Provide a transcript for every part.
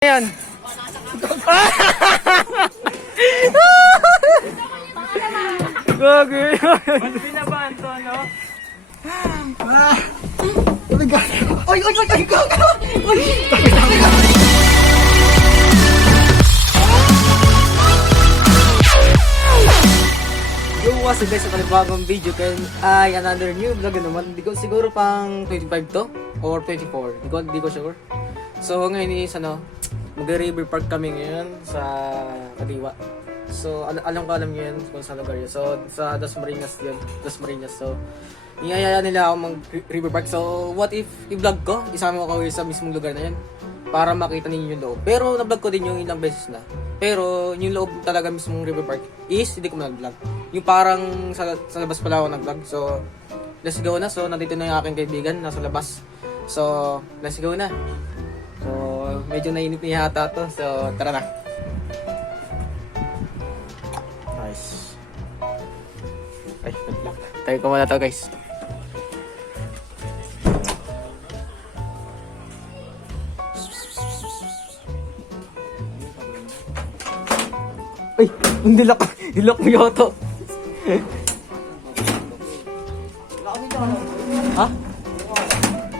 Ayan. Gagi. Mas binabahan to, no? Oy! Yo, what's up guys sa panibagong video kaya ay another new vlog naman. Hindi ko siguro pang 25 to or 24. Hindi ko sure. So ngayon is mag-river park kami ngayon sa Kadiwa. So alam niyo yan kung saan lugar yun. So sa Dasmariñas yun. Dasmariñas. So niyayaya nila ako mag-river park. So what if i-vlog ko? Isama ko sa mismong lugar na yan para makita ninyo yung loob. Pero na-vlog ko din yung ilang beses na. Pero yung loob talaga mismong river park is hindi ko na-vlog. Yung parang sa labas pala ako nag-vlog. So let's go na. So nandito na yung aking kaibigan nasa labas. So let's go na. So medyo nainit na yata to. So tara na. Nice. Ay, tayo ko muna to guys. Ay, dilak mo yata. Ha?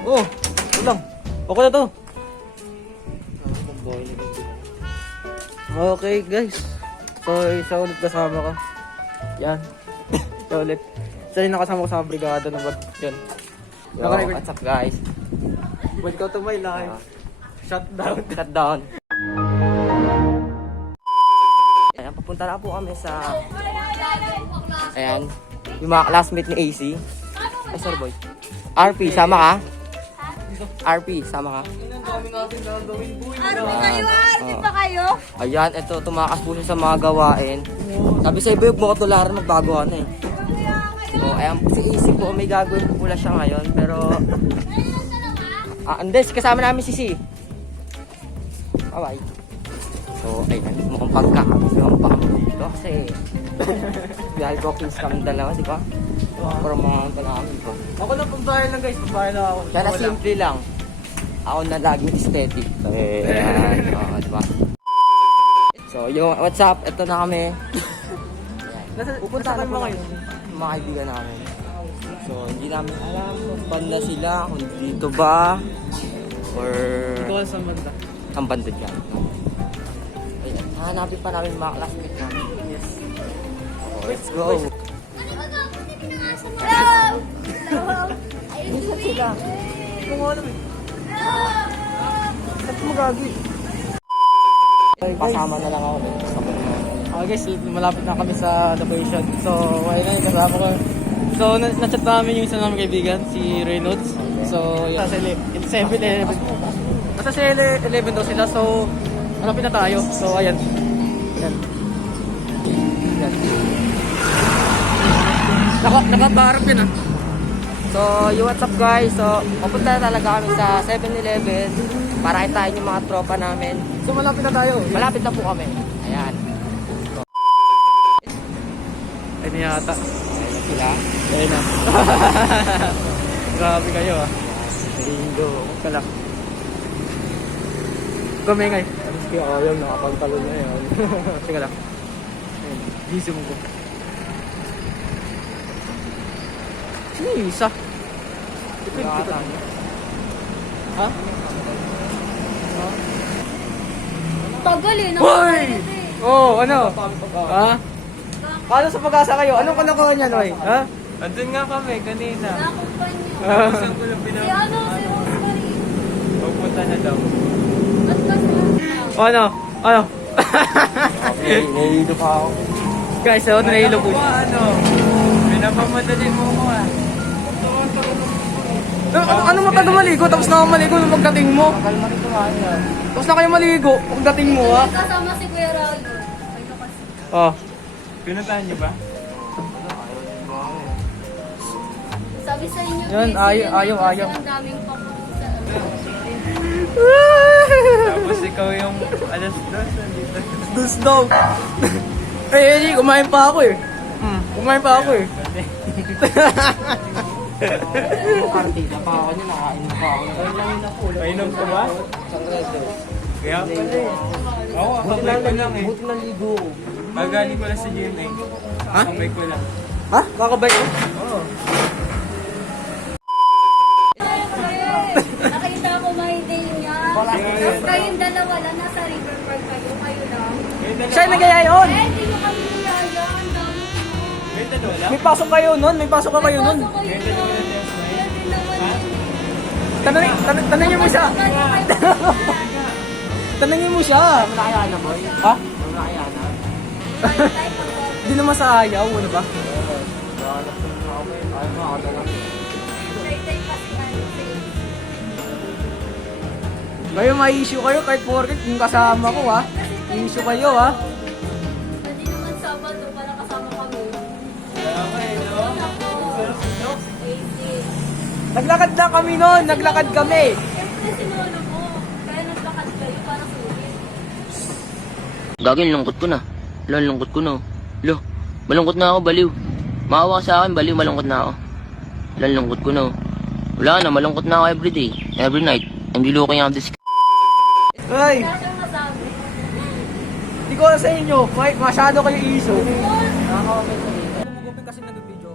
Oh, ulang. Okay na to. Okay guys. So, isa ulit kasama ka. Yan. Isa ulit. Isa yung nakasama ko sa brigada na ba't yun. Yo, what's up guys? Welcome to my life. Shutdown. Ayan, papunta na po kami sa... Ayan, yung mga classmate ni AC. Ay, sorry boy. RP, sama ka? RP, sama ka? Ano kayo? Army pa kayo? Ayan, ito, tumakas po siya sa mga gawain. Sabi sa iba, huwag mo katularan, magbago ka na eh. So, ayan, si AC po, may gagawin po pula siya ngayon, pero... Andes, kasama namin si C. Bye-bye. So, ayun, mukhang pagkakabis naman pa kami dito kasi bihal bookings kami dalawa, di ba? Pero mga kami ko. Ako na pambahay lang guys. Pambahay lang ako. Kaya na simple lang. Ako na laging aesthetic. Ayan, di ba? So, yung what's up? Ito na kami. Pupunta na ba ngayon? yung mga kaibigan namin. So, hindi namin alam kung banda sila, kung dito ba, or Ikaw sa banda. ang banda dyan. Ayan, hanapin pa namin mga classmates namin. Yes. So, let's go! Hello! Hello! Ayun sila. Kung ano eh. Ba't mo gagi? Pasama na lang ako. Okay guys, malapit na kami sa location. So, ayun na yung kasama ko. So, na-chat namin yung isa namin kaibigan, si Reynolds. So, yun. Nasa 7-Eleven. Nasa 7-Eleven daw sila. So, malapit na tayo. So, ayan. Ayan. Ayan. Nakabarap yun ah. So, yung what's up guys? So, pupunta na talaga kami sa 7-Eleven para kitain yung mga tropa namin. So, malapit na tayo. Malapit na po kami. Ayan. Ayun na yata. Ayan na sila. Ayun na. Grabe kayo ah. Lindo. Kala. Kumengay. Alas kaya ayaw, nakapantalon na yan. Sige lang. Ayun, busy mo ko. Sino yung isa? Depende kita. Ha? Tagal eh. Hoy! Oh, ano? Ha? Paano sa pag-asa kayo? Anong kanakuha niyan, oy? Ha? Andun nga kami kanina. Nakakumpanya. Isang ko lang Si pinag- ano? Si Rosemary. Pupunta na daw. At kasi Ano? Ano? Nahihilo pa ako. Guys, so, nahilo po. Ano? Pinapamadali mo ko ah. Ano matagal maligo? Tapos na ako maligo nung pagdating mo. Kalma rin kumain yan. Tapos na kayo maligo pagdating mo, ha? kasama si Kuya Raul. Kayo kasi. Oh. Pinuntahan niyo ba? Sabi sa inyo, Yan, busy ayaw, yun eh, ayaw, kasi ayaw. ang daming papunta. Tapos ikaw yung alas 2 nandito. Dus daw. Eh, kumain pa ako eh. Kumain pa ako eh. Partida pa ako niya, nakainom pa ako. Mainom ka ba? Isang redo. Kaya pala eh. Oo, kakabay ko lang eh. Buti naligo. Magaling ko lang sa gym eh. Ha? Kakabay ko lang. Ha? Kakabay ko? Oo. Nakita ko may day niya. Tapos kayong dalawa lang, nasa River Park kayo, kayo lang. Siya yung nagaya yun! Eh, hindi nyo kami niyaya. Ang dami nyo. May dalawa lang? May pasok kayo nun, may pasok ka kayo nun. Pasok kayo May dalawa nun. lang yung smile? Kaya din naman yun. Tanongin mo siya. Tanongin mo siya. Nakaya na, boy. Ha? Nakaya na. Hindi naman sa ayaw, ano ba? Kayo may issue kayo kahit porket yung kasama ko ha. May issue kayo ha. Hindi naman Sabado para kasama kami. Okay, no? Ako. 80. Naglakad lang kami noon, naglakad kami. Siyempre sinolo ko. Kaya naglakad kayo para sulit. Gagawin, lungkot ko na. Lo, lungkot ko na. Lo, malungkot na ako, baliw. Maawa ka sa akin, baliw, malungkot na ako. Lo, lungkot ko na. Wala na, malungkot na ako everyday, every night. I'm looking at this. Ay, Wala siyang masabi. hindi ko alam sa inyo, masyado kayo issue. Magupin kasi nag-video.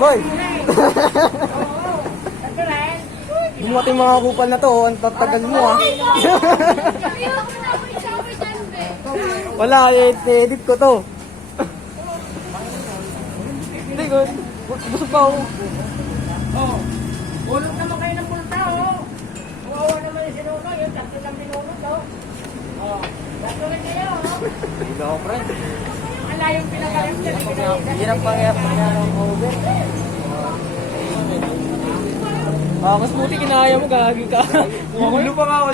Boy! Dumating mga kupal na to, ang tatagal mo ah. Wala, edit ko to. Hindi ko, gusto pa ako. Ulog naman kayo ng pulta, oh. Uwawa naman yung sinuno, yung tatlo lang binunod, oh. Oh, tatlo rin kayo, oh. Hindi ako, friend. Ang layong pinagalang dyan. Hirap pangyayap ng over. Mas buti kinaya mo, gagi ka. Ulo pa nga ako.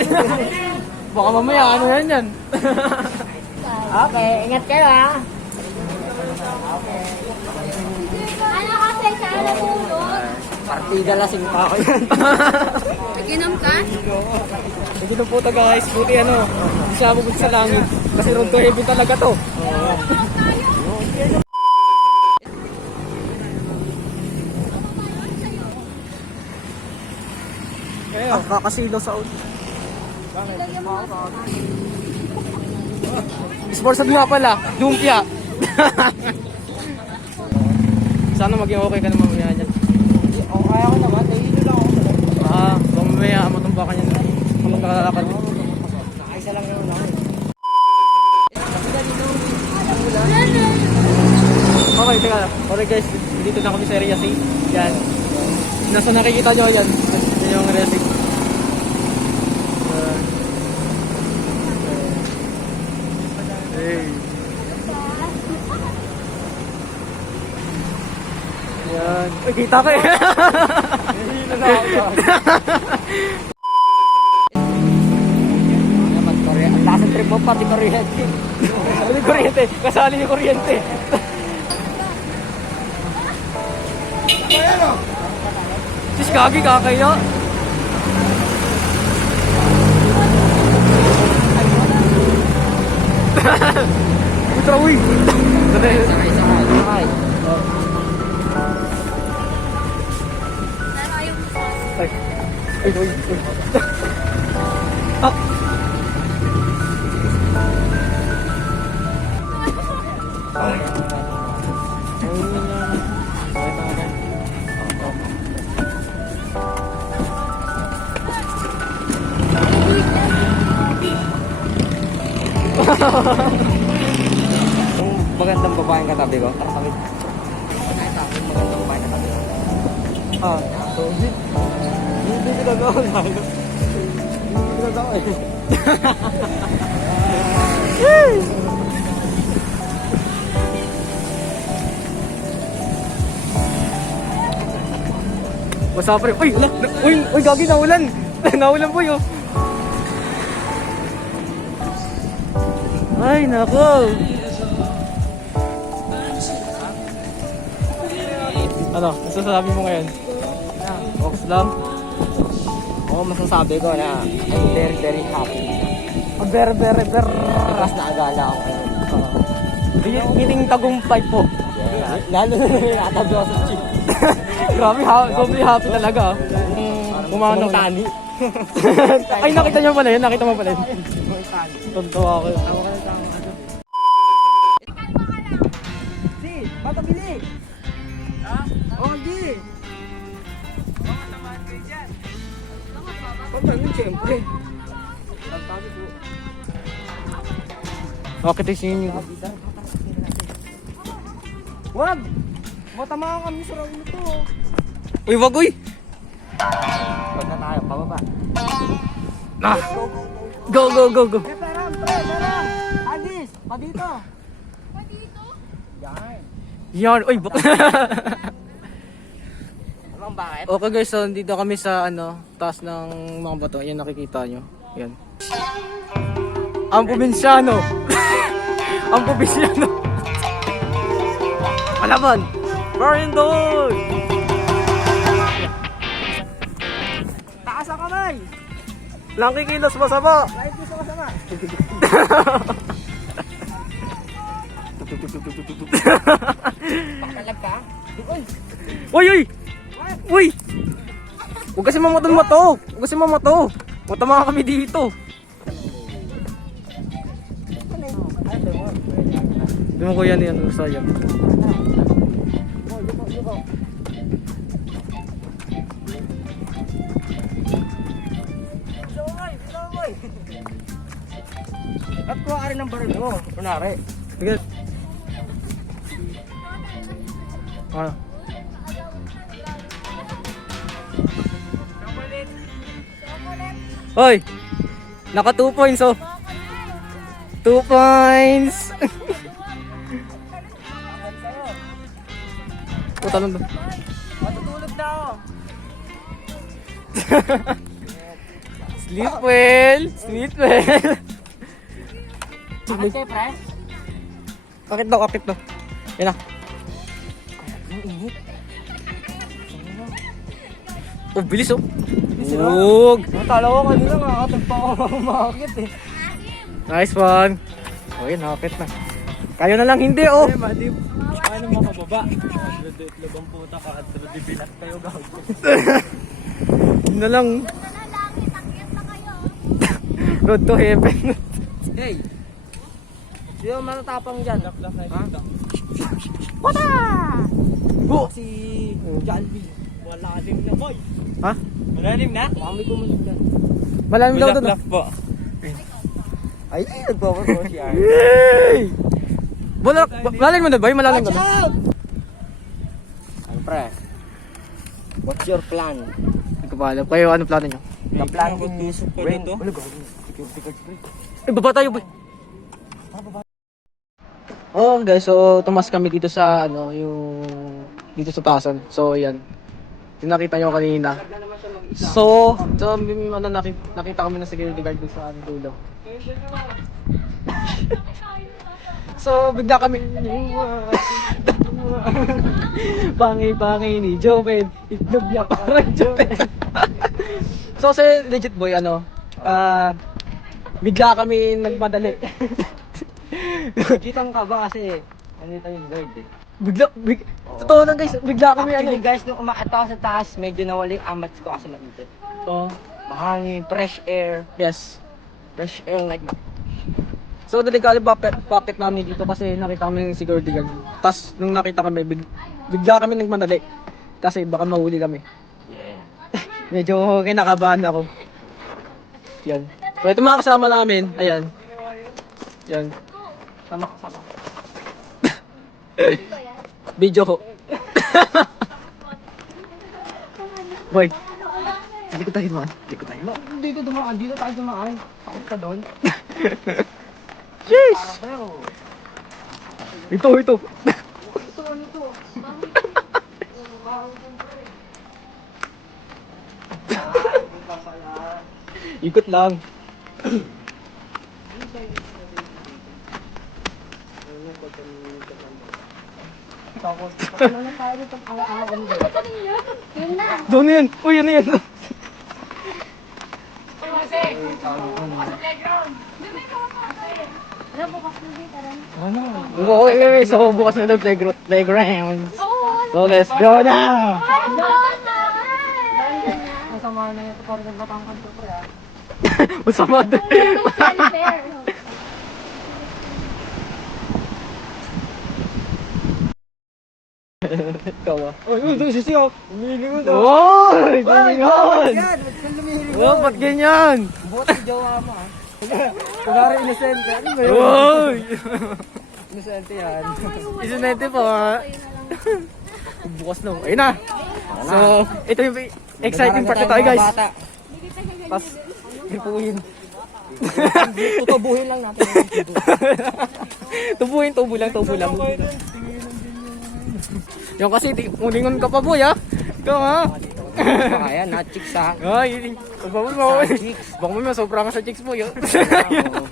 Baka mamaya, ano yan. Okay, ingat kayo, ha. Ano kasi siya natulog? Partida lasing pa ako yan. Naginom ka? Sige na po to guys, buti ano, siya bubog sa langit. Kasi road to heaven talaga to. Ah, kakasilo sa out. Lagyan mo nga. Sponsored nga pala, lumpia. Sana maging okay ka na mamaya niyan. Oo, kaya ko naman. Nahihilo lang ako. Ah, kung mamaya matumbakan niyan. Kung magkakalakad. Nakaisa lang yun ako. Okay, teka lang. Okay guys, dito na kami sa area C. Yan. Nasa nakikita nyo yan. Yan yung racing. Hey. Yan. Ay, kita ko eh. Ang lakas ng trip mo, pati kuryente. Ano yung kuryente? Kasali yung kuryente. Sis, kagi kakaya. Putra, uy. Sakay. Ayaw mo sa Ay, ay, ay, ay. Ah. Ay. Yung magandang babaeng katabi ko, tara kami. Magandang babaeng katabi ko. Ah, so, hindi ginagawa na. Hindi ginagawa eh. What's up, pre? Uy, ala, uy, gagi, naulan. Naulan po yun. Ay, nako. Ano, masasabi mo ngayon? Ox lang? Oo, masasabi ko na I'm very, very happy. Ber. Mas naagala ako ngayon. Meeting tagumpay po. Lalo na natabi ako sa chick. Grabe, sobrang happy talaga. Kumano Tani. Ay, nakita niyo pala yun, nakita mo pala yun. Tonto ako. Si, patabili. Ha? Oh, di. Patamin, siyempre. Okay, tingnan niyo. Wag! Matamaan kami sa ulo to. Uy, wag uy! Wag na tayo, pababa. Ah! Go, go, go, go! Peram, peram! Agis, pa dito. Yan. Yan, uy, bak. Alam bakit? Okay guys, so dito kami sa taas ng mga bato. Yan nakikita nyo. Yan. Ang probinsyano. Ang probinsyano. Palaban! Barindol! Taas ang kamay! Lang kikilos masama! Kahit gusto masama. Pakalag ka? Uy! Uy, uy! Uy! Huwag kasi mamoto mo to! Huwag kasi mamoto! Matama kami dito! Hindi mo kuya niyan, gusto yan. At kuha ka rin ng baril mo. Kunwari. Sige. Ano? Hoy! Naka 2 points oh! 2 points! Puta lang doon. Matutulog na ako. Sleep well! Sleep well! Bakit kayo, pre? Akit daw, akit daw. Yan na. Ang init. Oh, bilis oh! Huwag! Natala ko kanina nakakatag pa ako umakit eh. Nice one! Oh, yun, nakakit na. Kayo na lang hindi oh! Madib. Paano makababa? Itlog ang puta ka at bibilat kayo gago. Yun na lang. Road to heaven. Hey! Sino matatapang dyan? Laklak na kita. Go! Si John B. Malalim na boy. Ha? Malalim na? Kami kumunod dyan. Malalim daw doon. Laklak po. Ay, nagpapagawa si Aaron. Yay! Malalim mo na ba? Malalim mo na. Ano pre? What's your plan? Hindi ko pa alam. Kayo, ano plano nyo? The plan is rain. to? Ano gagawin? Security guard pre. Eh, baba tayo boy! Oh guys, so tumas kami dito sa yung dito sa tasan. So ayan. Yung nakita nyo kanina. So nakita kami ng security guard dun sa dulo. So bigla kami Bangi-bangi ni Joven. Itlog niya parang Joven. So legit boy bigla kami nagmadali. Kitang ka ba kasi ano tayo guard eh. Totoo lang guys, bigla kami Actually guys, nung umakit ako sa taas, medyo nawala yung amats ko kasi mainit. Oh, Mahangin, fresh air. yes. Fresh air like So delikado bakit namin dito kasi nakita kami ng security guard. Tapos nung nakita kami, bigla kami nagmadali. Kasi baka mahuli kami. yeah. Medyo kinakabahan ako. Yan. So ito mga kasama namin, ayan. Yan. Sama. Video ko. Boy. Hindi ko tayo man. Hindi ko tayo man. Dito dumaan, dito tayo dumaan. Takot ka doon. Jeez! Pero, Ito. ito ano to? Ikot lang. Takot. Ano na tayo dito? Ala-ala mo doon. Yun na. Doon na yan. Uy, yan na yan. Wala bukas na dito, tara na. Okay, so bukas na daw playground. So let's go now! Masama na ito, parang nagbatangkan ko pre. Masama din. Unfair. Ikaw ah. Oh, yun, doon si Siyok. Umilingon daw. Oh, umilingon. Oh, ba't ganyan? Buti jowa mo ah. Kunwari inosente. Ano ba yun? Oy! Inosente yan. Inosente po ah. Bukas na. Ayun na. So, ito yung exciting part na tayo guys. Tapos, gripuhin. Tutubuhin lang natin. Tubo lang. Yung kasi, ulingon ka pa boy ha. Ikaw ha. Kaya na chicks ha. Ay, baka mo sobrang ka sa chicks boy.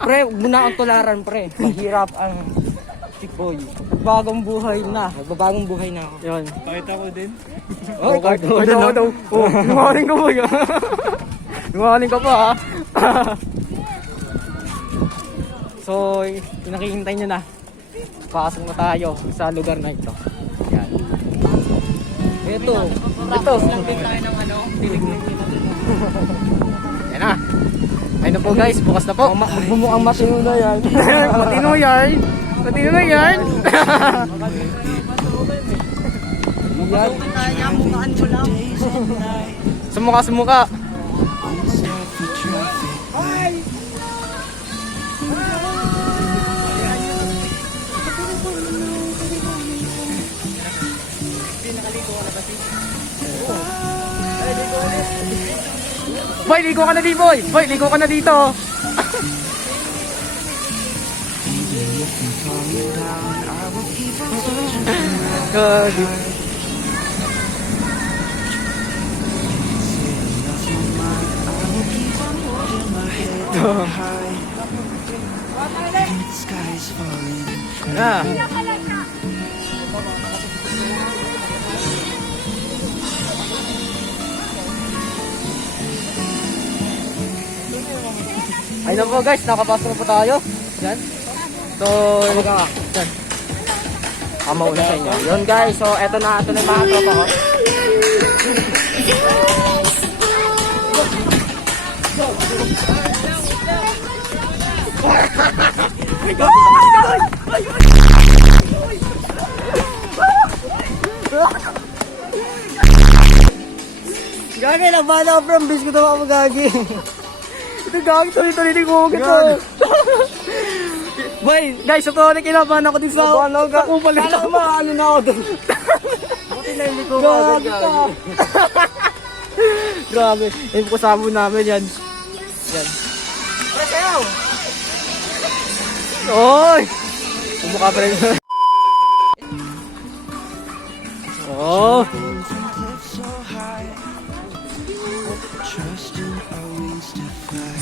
Pre, huwag mo na ang tularan pre. Mahirap ang chick boy. Bagong buhay na. Magbabagong buhay na ako. Yan. Pakita ko din. Oh, Ito daw. Oh, nungaling ka boy ha. Nungaling ka pa ha. So, pinakihintay nyo na. Pasok na tayo sa lugar na ito. Yan. Ito. Yan na. Ayun na po guys, bukas na po. Magmumukhang matino na yan. Matino yarn. Sumuka. Boy, ligo ka na di boy. Boy, ligo ka na dito. God. Ah. Ayun na po guys, nakapasok na po tayo. Yan. So, yan. Mauna sa inyo. Yun guys, so eto na yung mga tropa ko. Gagi, laban ako from bis ko ito ako gagi. Ito gagi, tuloy-tuloy din ko ito. Boy, guys, ito na kinabahan ako din sa kupal nito. Kala mo, ano na ako doon. Buti na hindi ko agad gagi. Grabe, yung kasama namin yan. Yan. Pre, sayaw! Oy! Kumukha pa rin. Oh!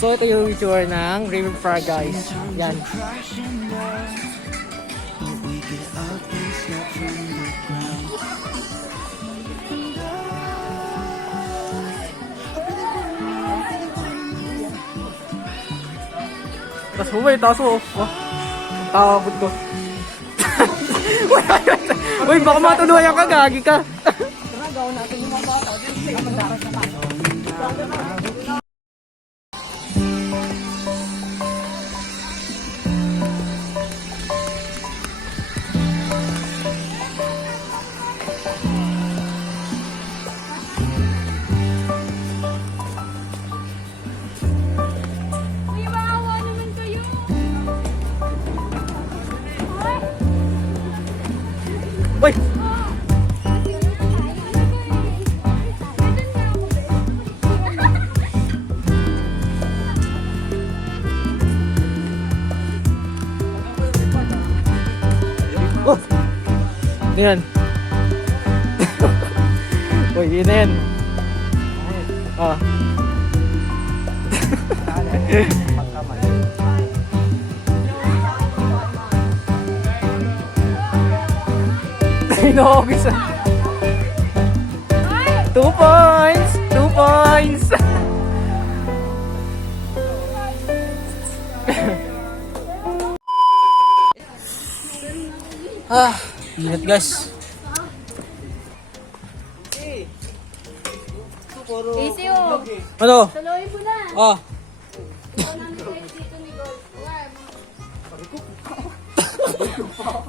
So ito yung tour ng River Park guys. Yan. Tas mo ba yung taso? Oh, tawabot ko. Uy, baka matuluyan ka, gagi ka. Uy, maawa naman kayo. Uy! Oh! Yan. Uy, yun na yan. Ah. Inogis. 2 points! 2 points! Ingat guys. Easy oh. Ano? Tuloy mo na. Oh. Ikaw namin guys dito ni Gold.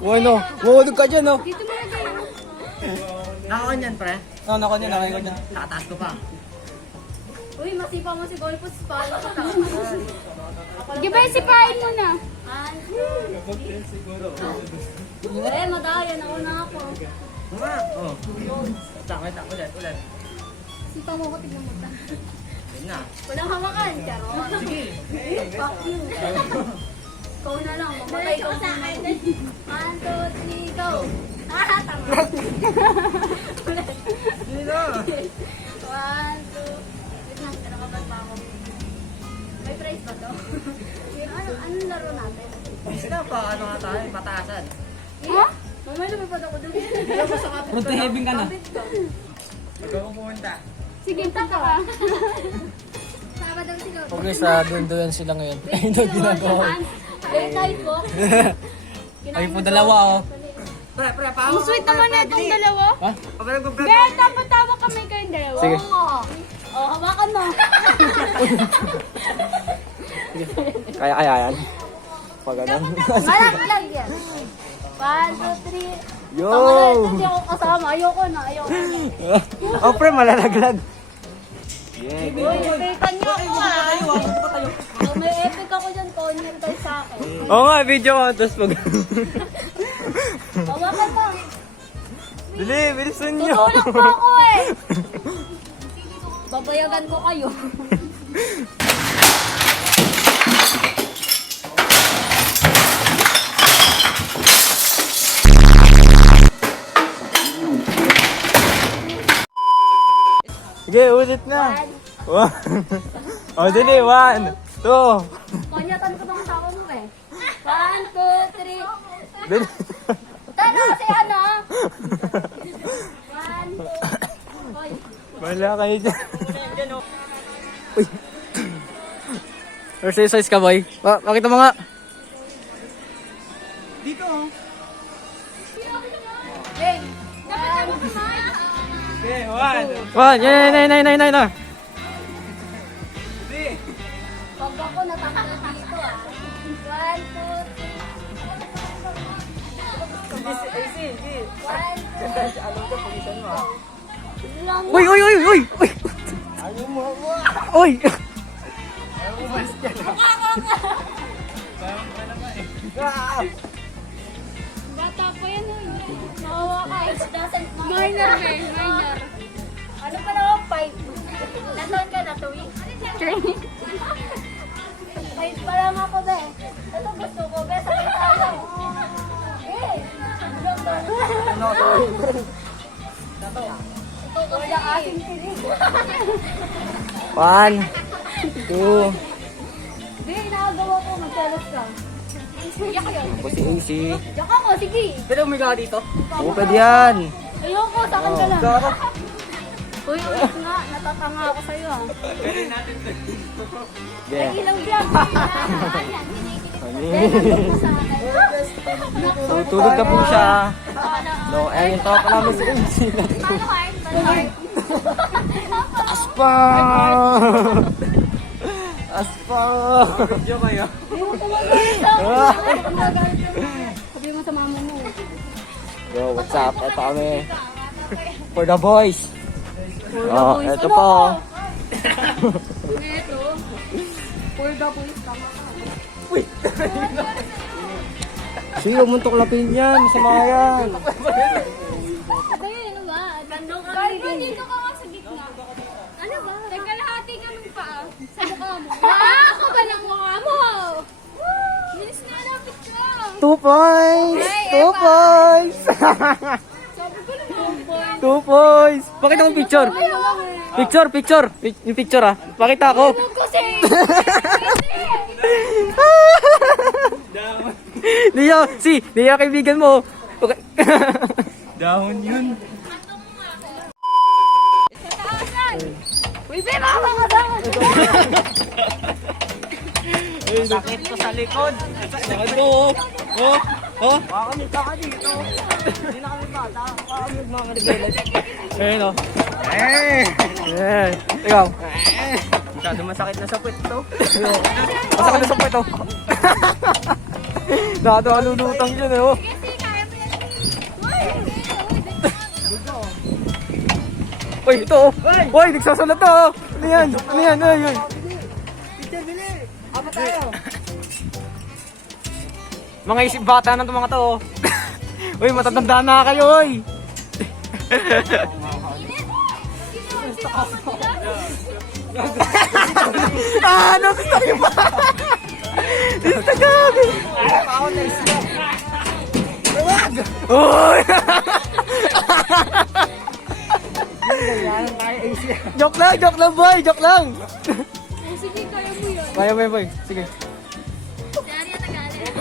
Ano? Huwag ka dyan, oh. Dito mo na kayo. Nakakanyan, pre. Nako niya, nakay ko niya. Nakataas ko pa. Uy, masipa mo si Gold po sa pala. Gibay, sipain mo na. Madaya. Nauna ako. Oo. Wait, ulit. Sipa mo ko, tignan mo ta. Yun na. Walang hawakan. Charot. Sige. Fuck you. Ikaw na lang. Mamatay ka sa akin. 1, 2, 3, go. Tama. Ulit. Hindi na. 1, 2. Wait lang, kinakabahan pa ako. May prize ba to? Anong laro natin? Sige pa, ano nga tayo? Pataasan. Ha? Mamaya lumipad ako dun. Fruit heavy ka na. Ikaw pumunta. Sige, taka ka. Sama daw si Gold. Okay, sa doon sila ngayon. Ayun daw ginagawa. Ay, kahit po. Ay po, dalawa, oh. Pre, Ang sweet naman na itong dalawa. Ha? Ben, dapat tawa kami kayong dalawa. Sige. Oh, hawakan mo. Kaya yan. Pag ganun. Malaglag yan. 1, 2, 3. Yo! Hindi ako kasama. Ayoko na. Oh, pre, malalaglag. Uy, epikan niyo ako may epic ako dyan. Konyan tayo sa akin. Oo nga, video ko. Tapos pag... Hawakan mo. Dali, bilisan nyo. Tutulog pa ako eh. Babayagan ko kayo. Sige, ulit na. One. Oh, dali. 1, 2. Konyatan ko ng asawa mo eh. 1, 2, 3. Dali. Tara kasi ano? 1, 2. Wala kayo dyan. Uy. Exercise ka, boy. Pakita mo nga. Ben, dapat ako kumain. Okay, 1. One, yan. Pag ako natakal dito ah. 1, 2, 3. 1, 2, 3. Uy! Uy! Bata pa yan eh. Makawa ka. It doesn't matter. Minor. Ano pa naman? 5. Nataon ka na, 2 Training. 5 pa lang ako, be. Ito gusto ko, be. Sakay tayo. Ito wala aking piling. 1, 2. Be, inaagawa ko. Magselos ka. Yak yun. Ako si AC. Yak ako, sige. Pwede umiga ka dito? Oo, pwede yan. Ayoko, sa akin ka lang. Uy, ulit nga. Natatanga ako sa'yo ah. Yeah. Ilaw lang. Ayan, So, tulog ka po siya. No, eh, yung tropa namin si MC. Taas pa! Taas pa! Video kayo. Sabi mo sa mama mo. Yo, what's up? Ito kami. For the boys. Oh, ito po. Ito. For the boys. Tama ka. Uy! Sige, huwag mong tuklapin yan. Masama yan. Sabi, ano ba? Bandong ka. Cargo, dito ka nga sa gitna. Ano ba? Teka, lahati ka ng paa. Sa mukha mo. Ako ba ng mukha mo? Bilis na, lapit ka. 2 points! 2 points! Sabi ko lang, 2 points. 2 points! Pakita mo picture. Ayaw. Picture. Yung picture, ah. Pakita ako. Ayaw ko kasi. Di yung kaibigan mo. Okay. Dahon yun. Taasan. Uy, be, makakasama. Sakit ko sa likod. Ano? Oh. Oh? Makakamita ka dito. Hindi na kami bata. Kami mga kanibelan. Ayun o. Eh. Ikaw. Masyado masakit na sa puwet to. Masakit na sa pweto. Dado alulutang yun eh oh. Kasi kaya mo yan. Uy, ito oh. Uy, nagsasalat to oh. Ano yan? Ano yan? Ay, ay. Teacher, bili. Apa tayo? Mga isip bata na itong mga to oh. Uy, matatanda na kayo oy. Ano gusto niyo ba? Gusto gabi. Uy! Joke lang boy, joke lang. Sige, kaya mo yun. Kaya mo yun, boy. Sige. Dari atagalit.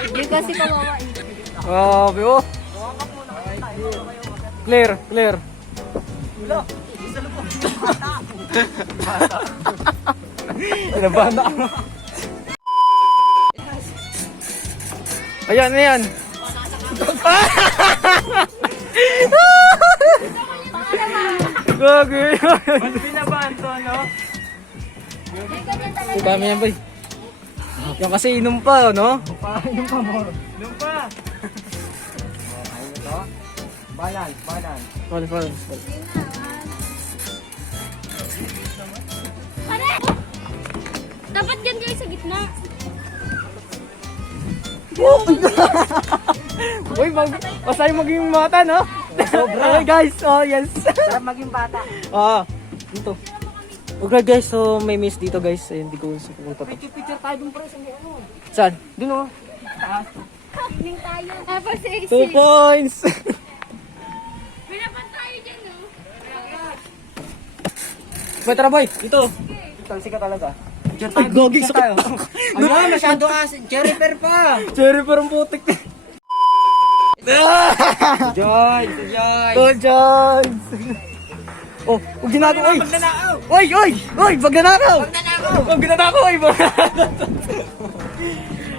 Hindi kasi kawawa eh. Grabe oh. Clear, clear. Ay, nabana ako. Ayan, ayan. Gagi. Binabahan to, no? Ang dami yan, boy. Yan kasi inom pa, no? Doon pa. Ayun ito. Balance, balance. Wala. Pare! Dapat yan guys sa gitna. Uy, masaya maging mata, no? Sobra. Guys, oh yes. Sarap maging bata. Ah, dito. Okay guys, so may miss dito guys. Ayun, di ko sa pupunta to. Picture tayo dun pre sa ano. Saan? Dito oh. Kapling tayo. Tapos sa 2 points. Pinapan tayo dyan no? Boy, tara boy. Dito. Talsi ka talaga. Ay, gogi sa tayo. Ano, masyado ka. Cherry pear pa. Cherry parang putik. Joy, Joy. Oh, John. Oh, huwag ginagawa. Oy, oy, oy, wag nanakaw. Wag nanakaw, oy.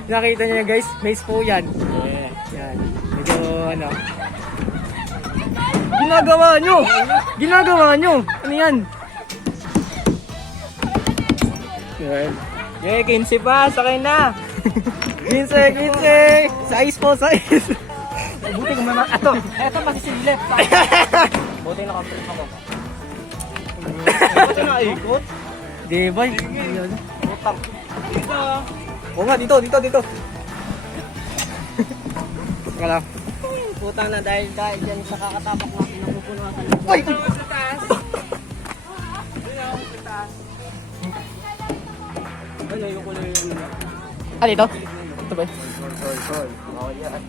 Nakita niyo guys, maze po yan. Yan. Medyo ano. Ginagawa nyo. Ano yan? Yan. Yeah, 15 pa. Sakay na. 15. Size po, size. Buti kung may Ato. Eto masisilip. Buti naka-flip ako. Buti nakaikot. Di ba? Yan. Utang. Dito. Oo nga, dito. Teka lang. Putang na dahil dyan sa kakatapak natin napupunuan. Uy! Sa taas. Ano yung kulay yun? Ah, dito? Ito ba? Sol. Oh, yan.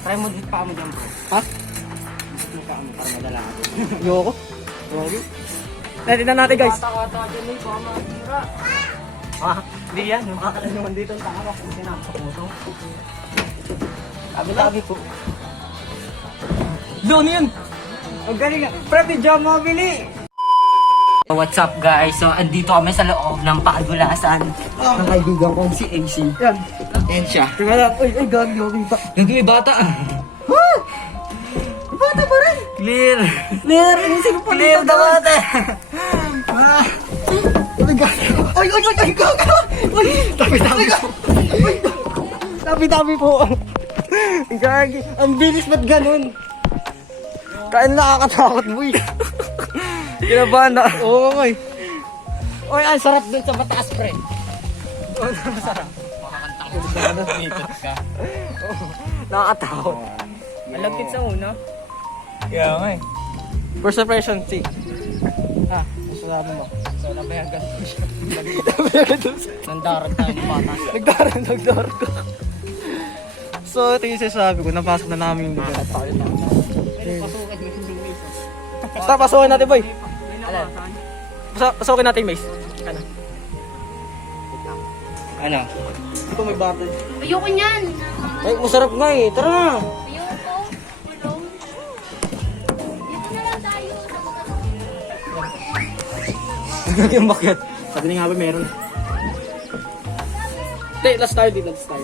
Try mo dito pa mo dyan, bro. Ha? Dito ka mo para madala. Ayoko. Okay. Tignan natin guys. Kata-kata dyan eh, baka makatira. Ah, hindi yan. Makakala naman dito ang takawak kung sinama sa puso. Tabi-tabi po. Doon yan! Ang galing nga. Pre, video mo bili! What's up guys? So, andito kami sa loob ng pakagulasan ng kaibigan kong si AC. Yan. Yan siya. Tingnan lang. Uy, gagi. Gagawin bata. Bata pa rin. Clear. Clear. Inisip ko Clear the water. Uy, gagi. Uy, gagi. Uy, tabi-tabi po. Tabi-tabi po. Gagi. Ang bilis ba't ganun? Kaya nakakatakot mo eh. Kinabahan na. Oo nga eh. Oy, ang sarap dun sa mataas pre. Nakakatakot. Malapit sa una. Kaya nga eh. First impression, see. Ah, masasabi mo. So, nabayagan. Nandaran tayo ng bata. Nagdaran ko. So, ito yung sinasabi ko. Napasok na namin yung lugar. Basta, pasukin natin, boy. Pasukin natin, Mace. Ano? Ano? Ito may battle. Ayoko niyan. Ay, masarap nga eh. Tara na. Ayoko. Tulong. Dito na lang tayo. Nagkaki yung bakyat. Sabi niya nga ba meron. Hindi, last tayo dito. Last tayo.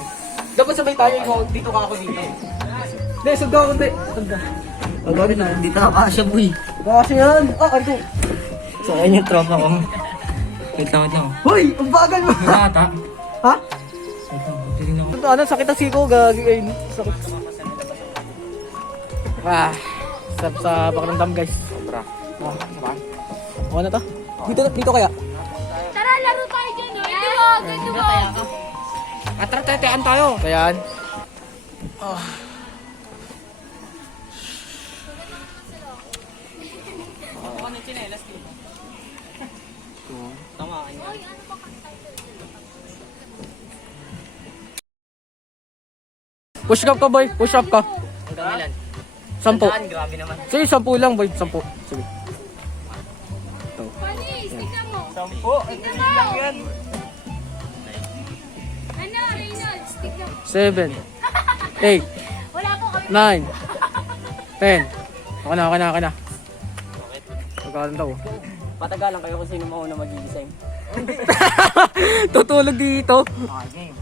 Dapat sabay tayo, ikaw dito ka ako dito. Hindi, sugda ako, hindi. Sugda. Hindi ka nakakasya, boy. Kasi yan. Ah, ano? So, ayun yung tropa ko. Wait lang. Hoy, ang bagal mo. Nakata. Ha? Ano, sakit ang siko, gagi. Ay, sakit. Ah, sa pakiramdam guys. Sobra. Okay na to? Dito kaya? Tara, laro tayo dyan. Duwag. Atrat-tetean tayo. Ayan. Push up ka boy, push up ka. Hanggang ilan? 10. Grabe naman. Sige, 10 lang boy, 10. Sige. Panis, tignan mo. 10. Tignan mo. Ano, Reynolds, tignan mo. 7, 8, Wala po kami. 9, 10. Okay na. Pagkalan daw. Patagalan kayo kung sino mauna mag-i-design. Tutulog dito. Game.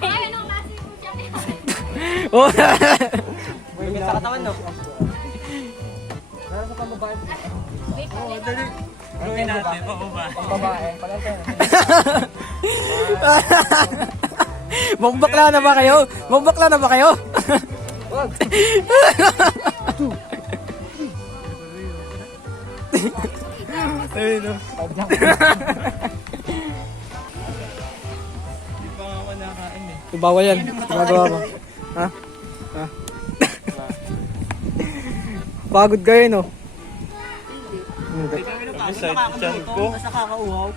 Ay, anong klase po siya? Oh. Bumigit sa katawan, no? Wait, Gawin natin, pababa. Babae. Magbakla na ba kayo? Wag. Ayun, no. Hindi pa nga ako nakain eh. Bawal yan. Ginagawa mo. Ha? Pagod kayo, no? Hindi. Sabi sa chan ko. Basta kakauhaw.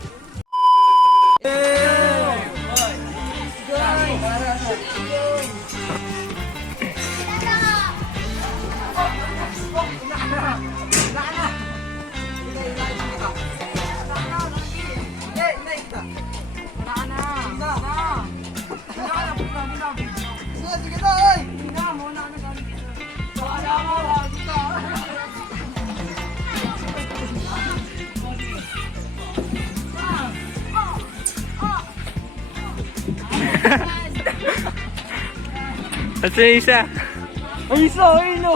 At isa. Ay, isa! Ay, no!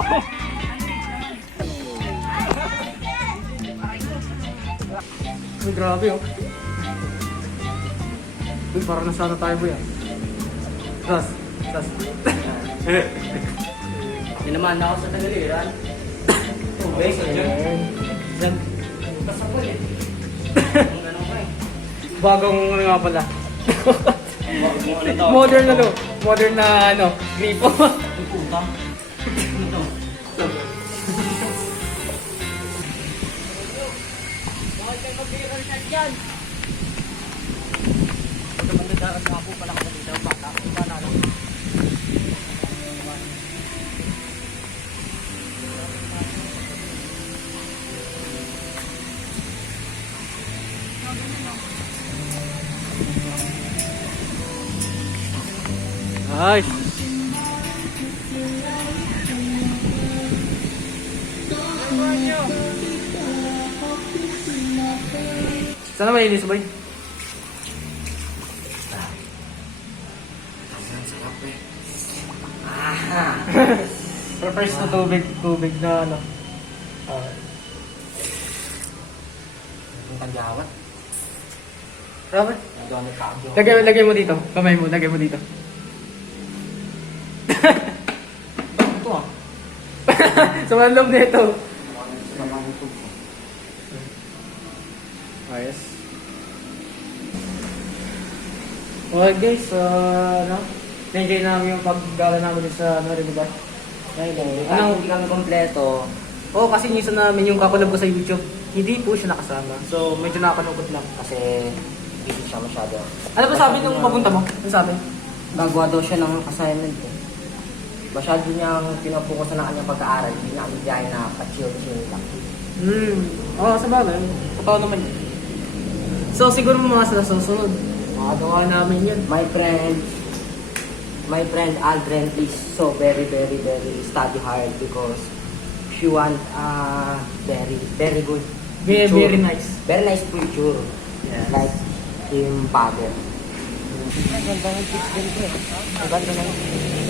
Ay, grabe, oh. Uy, parang nasana tayo, boy, ah. Sas. Hindi naman ako sa Tagaliran. Tubig. Ayan. Yan. Kasapol eh. Ang ganun ka eh. Bagong ano nga pala. Ano to? Modern na, no? Modern na, ano, gripo. Ang puta. Ano to? Ay. Sana malinis, boy. First na tubig na ano. Ang tagyawat. Robert, Ang dami tagyo. lagay mo dito. Kamay mo, lagay mo dito. Ito ah. Sa manlong nito. Sa mga YouTube ko. Ayos. Well guys, ano? Na-enjoy namin yung paggala namin sa ano, River. Anong hindi kami kompleto? Oo, kasi minsan namin yung kakulab ko sa YouTube, hindi po siya nakasama. So, medyo nakakalungkot lang. Kasi busy siya masyado. Ano ba sabi nung papunta mo? Ano sabi? Nagawa daw siya ng assignment eh. Masyado niyang pinapokusan ng kanyang pag-aaral. Hindi na kami dahil na pa-chill lang. Oo, sa bagay. Totoo naman yun. So, siguro mga sa susunod, makagawa namin yun. My friend Aldrin is so very study hard because she want very good Very, future. very nice. Very nice future. Yes. Like him father. Ganda ng chicks din pre. Ganda ng...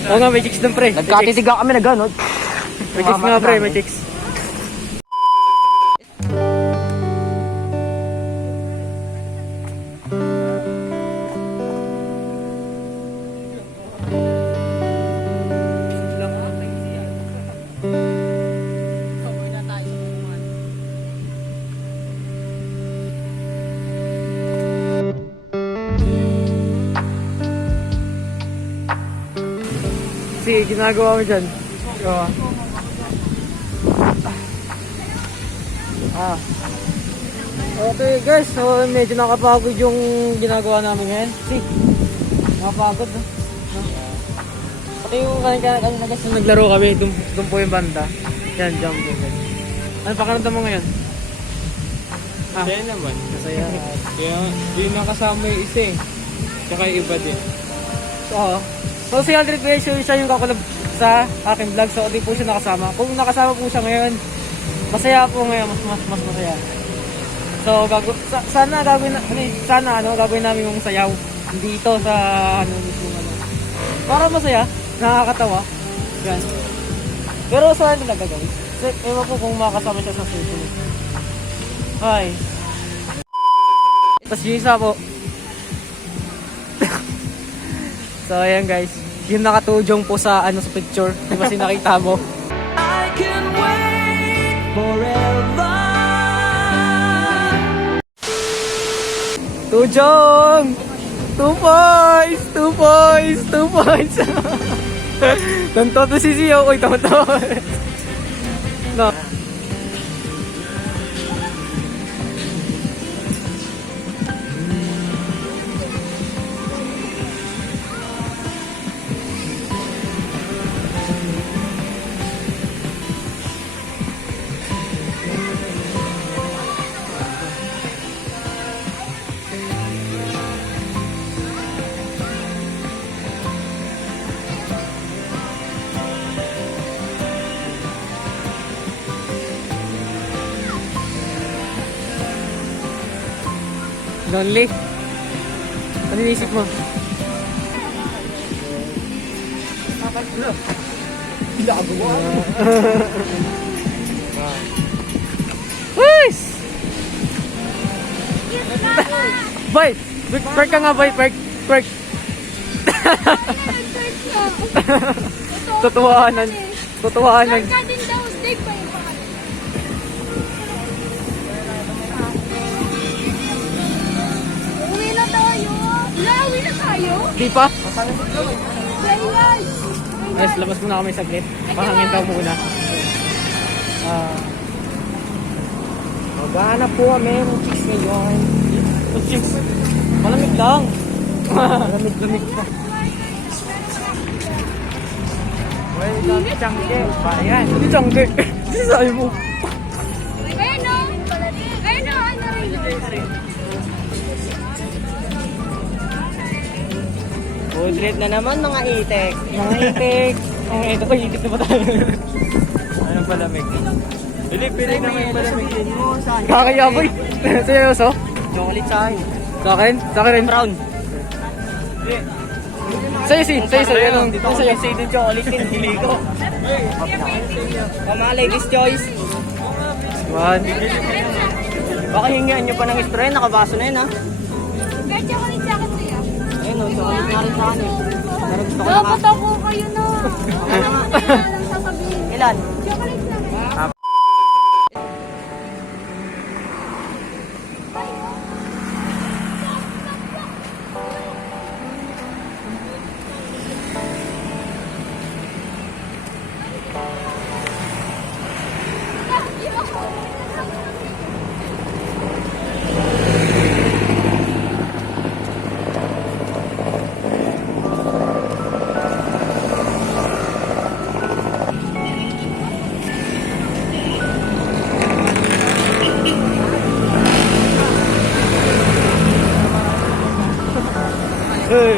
Oo nga, may chicks dun pre. Nagkatitiga kami na gano'n. May chicks nga pre, may chicks. Kasi ginagawa mo dyan. Okay guys, so medyo nakapagod yung ginagawa namin ngayon. See, nakapagod. No? Pati yung kanina guys, nung naglaro kami, dun po yung banda. Yan, jump guys. Ano pakiramdam mo ngayon? Kaya naman. Masaya. Kaya di nakasama yung isa eh. Tsaka yung iba din. Oo. So si Aldred Perez, siya yung kakulab sa aking vlog. So di po siya nakasama. Kung nakasama po siya ngayon, masaya po ngayon, mas masaya. So sana gagawin gagawin namin yung sayaw dito sa mismo para masaya, nakakatawa. Yan. Pero saan nila gagawin? Ewan ko kung makasama siya sa susunod. Hi. Tapos yung isa po. So ayan guys, yung nakatujong po sa sa picture, di ba sinakita mo? I can wait forever. Tujong! 2 points! 2 points! 2 points! Tonto to si Sio. Uy, tonto. No. Lonely? Ano inisip mo? Nice! Bite! Park ka nga, bite! Park! Tutuwanan. Park ka din daw, steak pa yung pangalan. Uwi na tayo. Uwi na tayo? Di pa? Guys! Ayos, labas muna kami saglit. Pahangin daw muna. Maghanap po kami ng chicks ngayon. Chicks. Malamig lang. Lamig-lamig pa. Welcome, Changke. Bayan. Hindi Changke. Hindi sabi mo. Ayun o! Ayun o! Ano rin? Food trip na naman mga itek. Mga itik. Mga itik. Uy, itik na ba tayo? Ano palamig? Pili naman yung palamig. Kakaya boy. Seryoso? Chocolate sa akin. Sa akin? Sa akin rin. Brown. Sa'yo si. Sa'yo. Anong dito? Sa'yo. Say din chocolate din. Hili ko. Mga ladies choice. One. Baka hingihan nyo pa ng spray. Nakabaso na yun ha. Kaya chocolate sa akin sa'yo. Ayun o. Chocolate nga rin sa akin eh. Pero gusto ko Dapat ako kayo na. Ano lang sasabihin. Ilan? Chocolate na.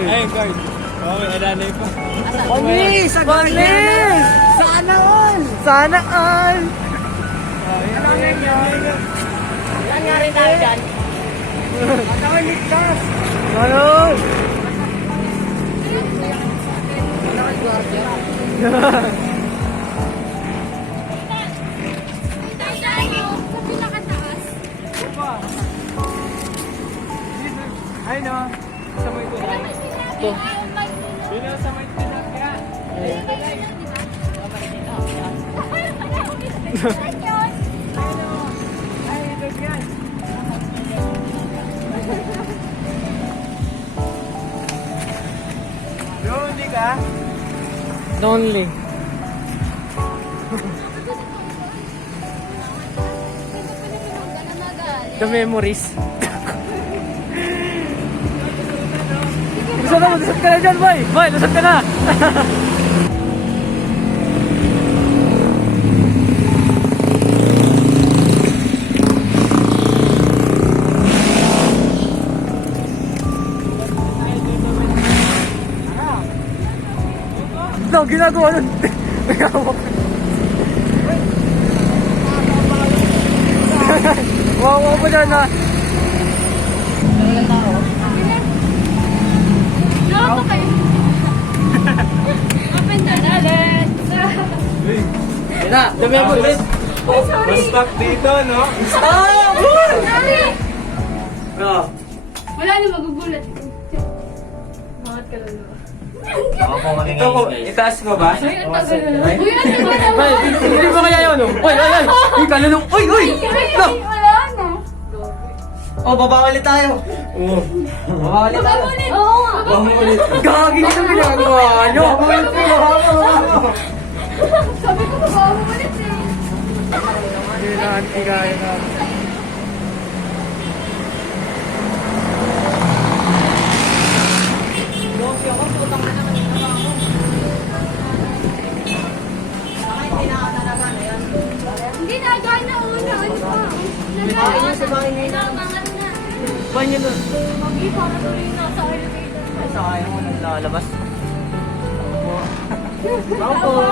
Ay, guard. Okay, alanay pa. Panis! Panis! Sana all! Sana all! Saan nga rin tayo dyan? Sana all! Tayo sa pinakataas. Ay no, sa may tulay. Ito. Bino sa may tilapia. Ay, ito yan. Lonely ka? Lonely. The memories. Gusto na, lusot ka na dyan, boy! Boy, lusot ka na! No, ginagawa nun. Nagawak. Wawa pa dyan na. Loko kayo. Open the wallet. Yan na, the memories. Mas back dito, no? Sorry. Oh. Wala na magugulat. Bakit ka lang naman? Ito ko, itaas ko ba? Uy, ang tagal na. Uy, ang tagal na. Ay, hindi ba kaya yun? Oh? Oy, oy, oy! Uy, kalulong! Uy, uy! No! Wala na. Oh, baba ulit tayo. Oo. Baba ulit tayo. Babamulit. Oo nga. Babamulit. Gagi nito ginagawa nyo. Babamulit ko. Sabi ko babamulit eh. Hindi na, hindi kaya na. Hindi na, gaya na una. Ano pa? Nalamangat na. Ba't nyo nun? Magi, para tuloy na sa elevator. Sayang mo nang lalabas. Ako. Ikaw ba?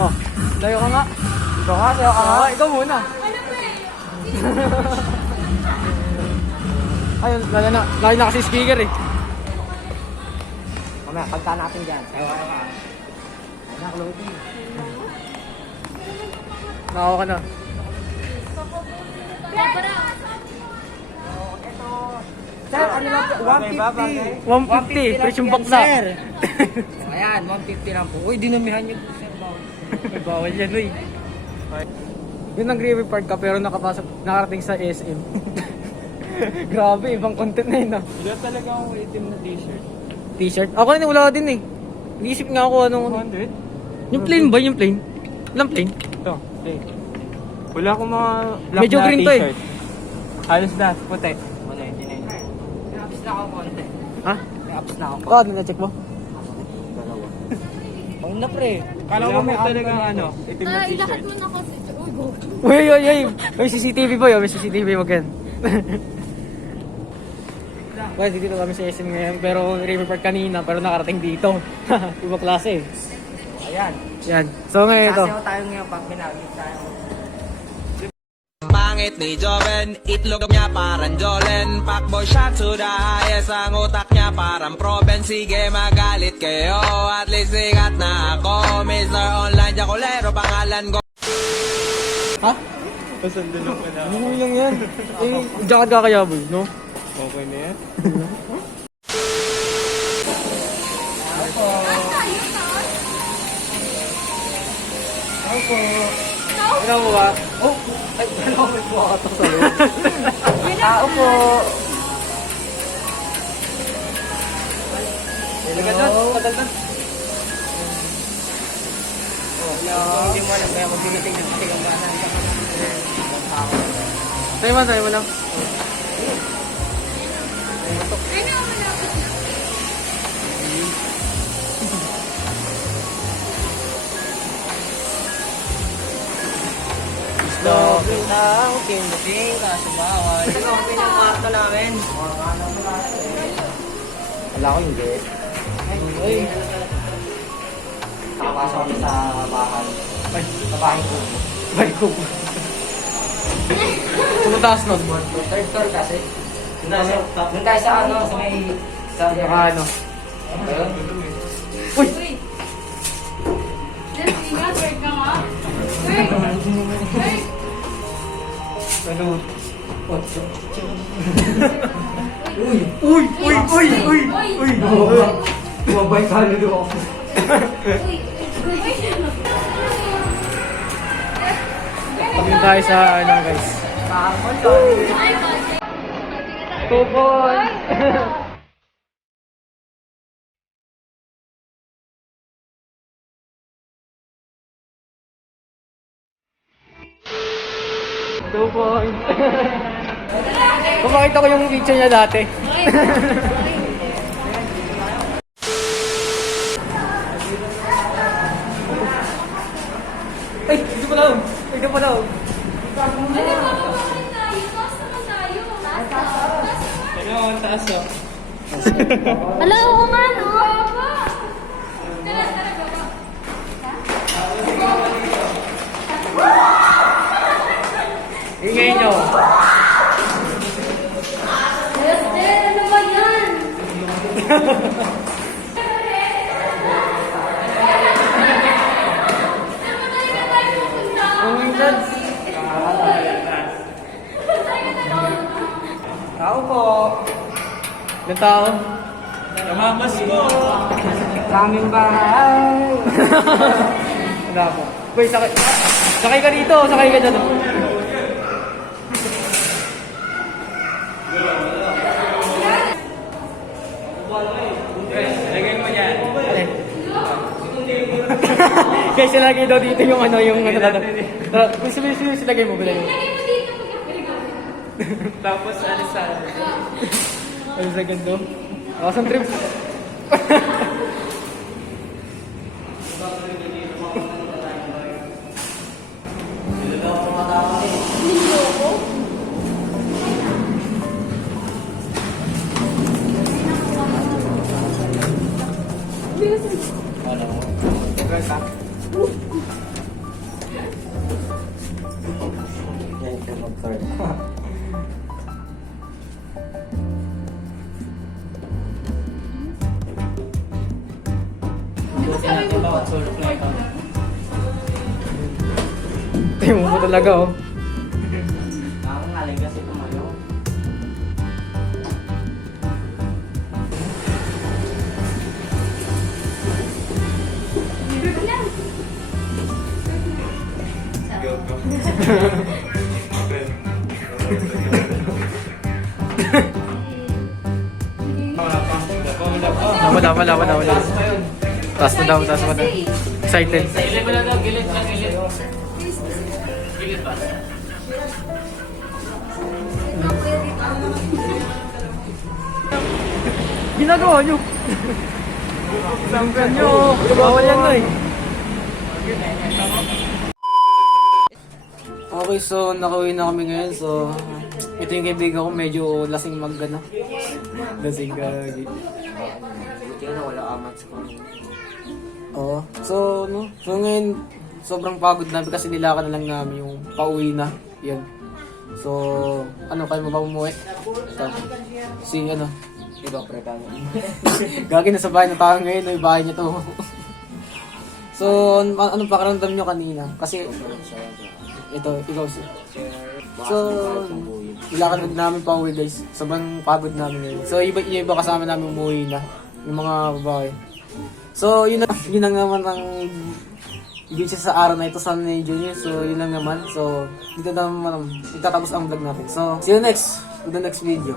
Oh, layo ka nga. Ikaw nga, layo ka nga. Ikaw muna. Ayun, lalo na kasi speaker eh. Mamaya, kanta natin dyan. Nakaw ka na. Sir, ano lang po? 150, fresh yung baksa. Ayan, 150 lang po. Uy, dinamihan niyo po, sir. Bawal yan, uy. Yun ang Gravy Park ka pero nakarating sa SM. Grabe, ibang content na yun ah. Wala talaga akong itim na t-shirt. T-shirt? Ako rin, wala din eh. Inisip nga ako anong... 200? Yung plain ba? Yung plain? Ilang plain? Ito, okay. Wala akong mga black Medyo na green to eh. t-shirt. Halos na, puti. Wala, hindi na yun. May apps na ako konti. Ha? May apps na ako. Oo, na-check mo? Ang na pre. Kala ko may talaga ano, itim na Ilahat t-shirt. mo na kasi. Uy, go. Uy, uy, uy! May CCTV boy, oh. May CCTV, wag yan. Well, dito kami sa SM ngayon, pero River Park kanina, pero nakarating dito. Ibang klase eh. Ayan. Yan. So ngayon ito. Sasayaw tayo ngayon pag pinagit tayo. Pangit ni Joven, itlog niya parang Jolen. Fuckboy shot to the highest, ang utak niya parang Proven. Sige magalit kayo, at least sikat na ako. Mr. Online Jacolero, pangalan ko. Ha? Pasandalo ko na. Ano lang yan? Eh, jacket ka kaya boy, no? Okay na yan? Ano mo ba? Oh! Ay, ano ko may buha ka to sa loob? Tao po. Ilagay doon, padagdag. Hindi mo alam, kaya magbiniting ng tigambanan. Tayo mo lang. Lobe ng kinuting kaso bawal. Ito ang pinakwarto namin. Wala ko hindi. Ay, Tawa Pasok kami sa bahay. Ay, Sa bahay ko. balik ko. Tumataas nun. Third floor kasi. Doon tayo sa ano, sa may... Sa Ano? Ayun. Uy! Ingat, work ka nga. Work! Work! Ano? Uy! Uy! Uy! Uy! Uy! Uy! Mabay ka lalo ako. Pagin tayo sa ano guys. Ay, God. Tupon! Tupon! Kumakita ko yung picture niya dati. Ay! Dito pa lang! Ay, dito pa lang! Ano ba naman tayo? Taas naman tayo. Taas. Ano, ang taas oh. Hala, oo nga, no? Tara, tara, baba. Ingay nyo! Yes, ano ba yan? Oh my God! Tao po! Ilang tao? Kamamas ko! Kaming bahay. Wala po. Wait, sakay. Sakay ka dito, sakay ka dyan. Lagay mo yan. Guys, ilagay daw dito yung ano, yung ano. Kung sabihin silagay mo, bilagay mo. Lagay mo dito pag Tapos alisan. Ano sa gando? Awesome trip. Yan, ito mag-third. Tayo mo talaga oh. Ang alay kasi tumayo. Wala. Taas mo daw. Excited. Ginagawa nyo. Sangkan nyo. Bawal yan na eh. Okay, so nakauwi na kami ngayon. So, ito yung kaibigan ko medyo lasing mag-ano. Lasing gagi. Buti na wala amat sa kanya. Oo. So, no? So ngayon, sobrang pagod namin kasi nilakan na lang namin yung pauwi na. Yan. So, ano, kaya mo ba umuwi? Ito. Si, ano, Diba, pre ka mo? gagi na sa bahay na tayo ngayon, no, yung bahay niya to. So, anong pakiramdam nyo kanina? Kasi, ito, ikaw si. So, nilakad namin pa uwi guys. Sobrang pagod namin ngayon. So, iba kasama namin umuwi na. Yung mga babae. So, yun lang naman ang video sa araw na ito sa Junior. So, yun lang naman. So, dito naman itatapos ang vlog natin. So, see you next to the next video.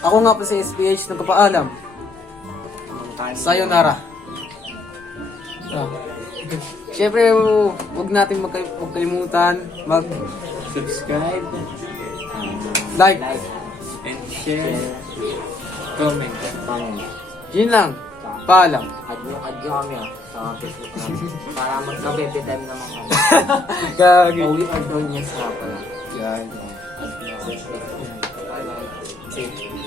Ako nga po si SPH, nagpapaalam. Sayonara. Siyempre, huwag natin magkalimutan Subscribe, like. and share, comment. Yun lang. Paalam. Adyo kami sa Facebook namin. Para magka-baby time naman kami. Gagi. Uwi ang doon niya sa pala. Yan. Bye bye. See.